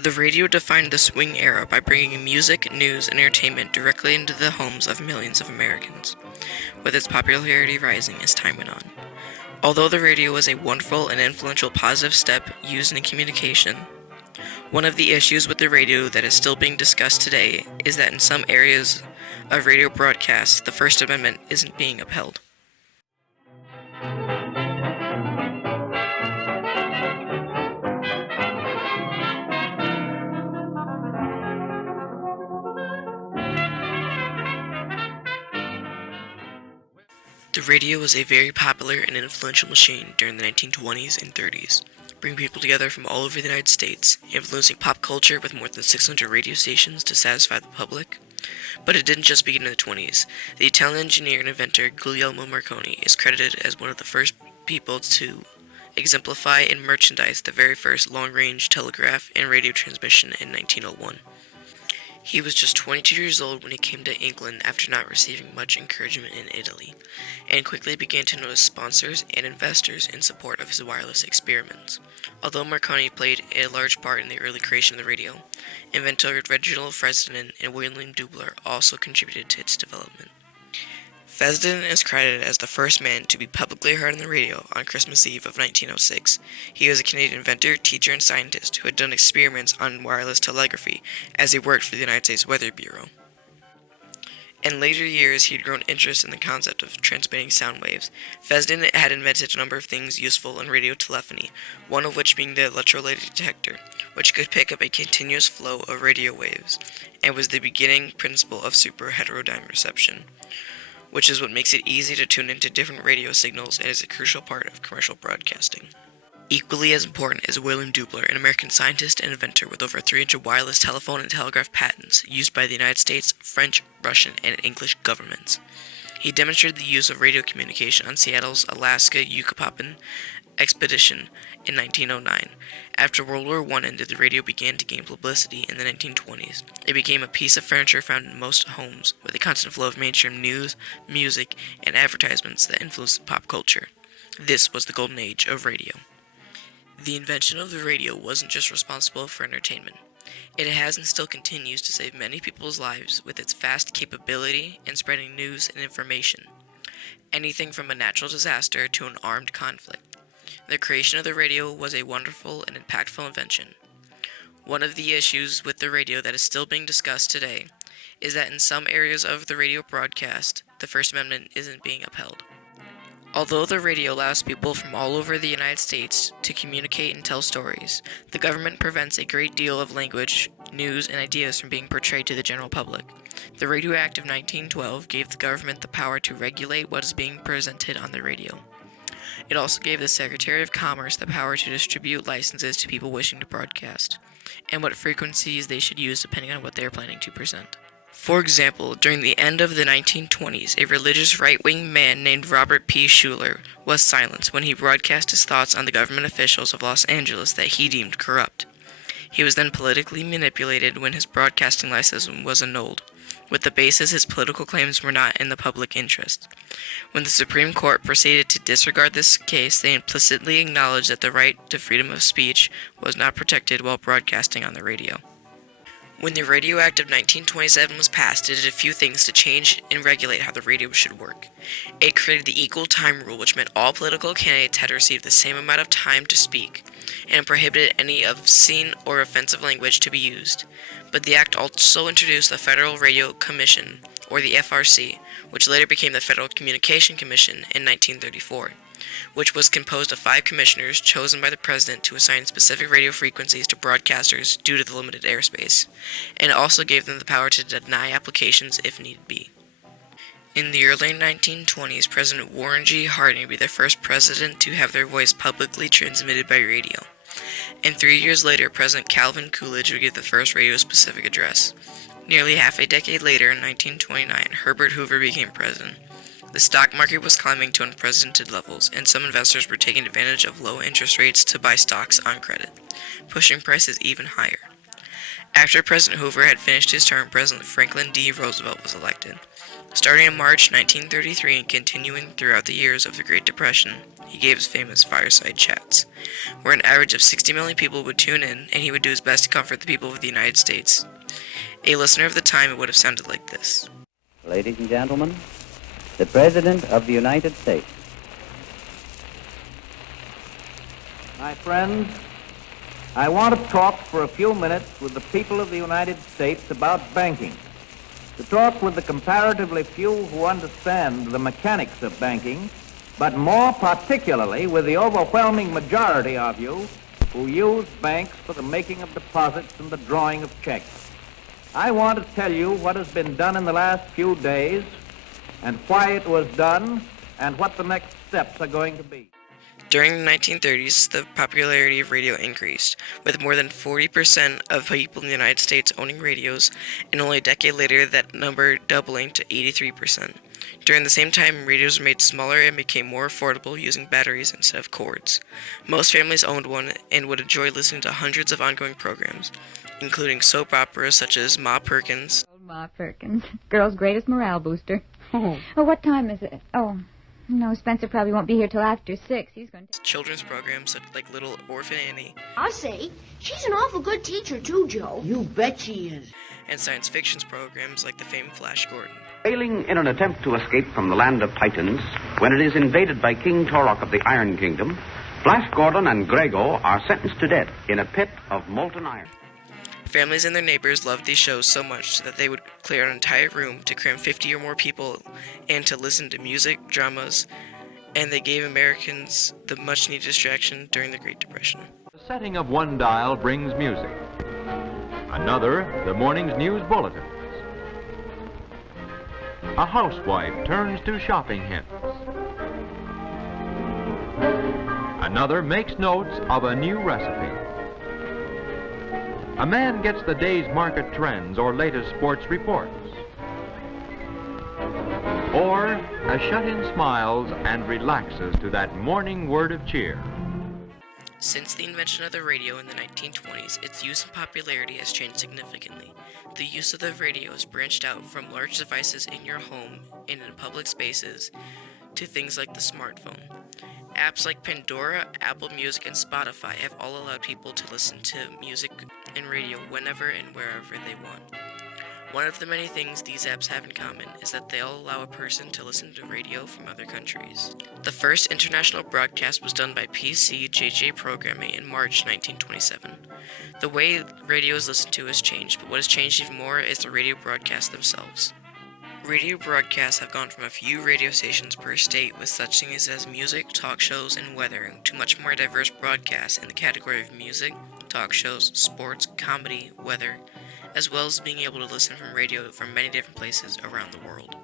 The radio defined the swing era by bringing music, news, and entertainment directly into the homes of millions of Americans, with its popularity rising as time went on. Although the radio was a wonderful and influential positive step used in communication, one of the issues with the radio that is still being discussed today is that in some areas of radio broadcasts, the First Amendment isn't being upheld. The radio was a very popular and influential machine during the 1920s and 30s, bringing people together from all over the United States, influencing pop culture with more than 600 radio stations to satisfy the public. But it didn't just begin in the 20s. The Italian engineer and inventor Guglielmo Marconi is credited as one of the first people to exemplify and merchandise the very first long-range telegraph and radio transmission in 1901. He was just 22 years old when he came to England after not receiving much encouragement in Italy, and quickly began to notice sponsors and investors in support of his wireless experiments. Although Marconi played a large part in the early creation of the radio, inventor Reginald Fessenden and William Dubilier also contributed to its development. Fessenden is credited as the first man to be publicly heard on the radio on Christmas Eve of 1906. He was a Canadian inventor, teacher, and scientist who had done experiments on wireless telegraphy as he worked for the United States Weather Bureau. In later years, he had grown interest in the concept of transmitting sound waves. Fessenden had invented a number of things useful in radio telephony, one of which being the electrolytic detector, which could pick up a continuous flow of radio waves, and was the beginning principle of super heterodyne reception, which is what makes it easy to tune into different radio signals and is a crucial part of commercial broadcasting. Equally as important is William Dubilier, an American scientist and inventor with over 300 wireless telephone and telegraph patents used by the United States, French, Russian, and English governments. He demonstrated the use of radio communication on Seattle's Alaska-Yucatan expedition in 1909. After World War I ended, the radio began to gain publicity in the 1920s. It became a piece of furniture found in most homes, with a constant flow of mainstream news, music, and advertisements that influenced pop culture. This was the golden age of radio. The invention of the radio wasn't just responsible for entertainment. It has and still continues to save many people's lives with its fast capability in spreading news and information. Anything from a natural disaster to an armed conflict. The creation of the radio was a wonderful and impactful invention. One of the issues with the radio that is still being discussed today is that in some areas of the radio broadcast, the First Amendment isn't being upheld. Although the radio allows people from all over the United States to communicate and tell stories, the government prevents a great deal of language, news, and ideas from being portrayed to the general public. The Radio Act of 1912 gave the government the power to regulate what is being presented on the radio. It also gave the Secretary of Commerce the power to distribute licenses to people wishing to broadcast, and what frequencies they should use depending on what they are planning to present. For example, during the end of the 1920s, a religious right-wing man named Robert P. Schuller was silenced when he broadcast his thoughts on the government officials of Los Angeles that he deemed corrupt. He was then politically manipulated when his broadcasting license was annulled, with the basis his political claims were not in the public interest. When the Supreme Court proceeded to disregard this case, they implicitly acknowledged that the right to freedom of speech was not protected while broadcasting on the radio. When the Radio Act of 1927 was passed, it did a few things to change and regulate how the radio should work. It created the equal time rule, which meant all political candidates had to receive the same amount of time to speak, and prohibited any obscene or offensive language to be used. But the act also introduced the Federal Radio Commission, or the FRC, which later became the Federal Communication Commission in 1934, which was composed of 5 commissioners chosen by the president to assign specific radio frequencies to broadcasters due to the limited airspace, and it also gave them the power to deny applications if need be. In the early 1920s, President Warren G. Harding would be the first president to have their voice publicly transmitted by radio. And 3 years later, President Calvin Coolidge would give the first radio-specific address. Nearly half a decade later, in 1929, Herbert Hoover became president. The stock market was climbing to unprecedented levels, and some investors were taking advantage of low interest rates to buy stocks on credit, pushing prices even higher. After President Hoover had finished his term, President Franklin D. Roosevelt was elected. Starting in March 1933 and continuing throughout the years of the Great Depression, he gave his famous Fireside chats, where an average of 60 million people would tune in, and he would do his best to comfort the people of the United States. A listener of the time, it would have sounded like this. Ladies and gentlemen, the President of the United States. My friends, I want to talk for a few minutes with the people of the United States about banking. To talk with the comparatively few who understand the mechanics of banking, but more particularly with the overwhelming majority of you who use banks for the making of deposits and the drawing of checks. I want to tell you what has been done in the last few days and why it was done and what the next steps are going to be. During the 1930s, the popularity of radio increased, with more than 40% of people in the United States owning radios, and only a decade later that number doubling to 83%. During the same time, radios were made smaller and became more affordable using batteries instead of cords. Most families owned one and would enjoy listening to hundreds of ongoing programs, including soap operas such as Ma Perkins. Ma Perkins, girl's greatest morale booster. Oh, what time is it? Oh, no, Spencer probably won't be here till after 6. He's going to... Children's programs such like Little Orphan Annie. I say, she's an awful good teacher too, Joe. You bet she is. And science fiction programs like the famed Flash Gordon. Failing in an attempt to escape from the land of Titans, when it is invaded by King Torok of the Iron Kingdom, Flash Gordon and Grego are sentenced to death in a pit of molten iron. Families and their neighbors loved these shows so much that they would clear an entire room to cram 50 or more people and to listen to music, dramas, and they gave Americans the much-needed distraction during the Great Depression. The setting of one dial brings music. Another, the morning's news bulletins. A housewife turns to shopping hints. Another makes notes of a new recipe. A man gets the day's market trends or latest sports reports. Or a shut-in smiles and relaxes to that morning word of cheer. Since the invention of the radio in the 1920s, its use and popularity has changed significantly. The use of the radio has branched out from large devices in your home and in public spaces to things like the smartphone. Apps like Pandora, Apple Music, and Spotify have all allowed people to listen to music and radio whenever and wherever they want. One of the many things these apps have in common is that they all allow a person to listen to radio from other countries. The first international broadcast was done by PCJJ programming in March 1927. The way radio is listened to has changed, but what has changed even more is the radio broadcasts themselves. Radio broadcasts have gone from a few radio stations per state with such things as music, talk shows, and weather to much more diverse broadcasts in the category of music, talk shows, sports, comedy, weather, as well as being able to listen from radio from many different places around the world.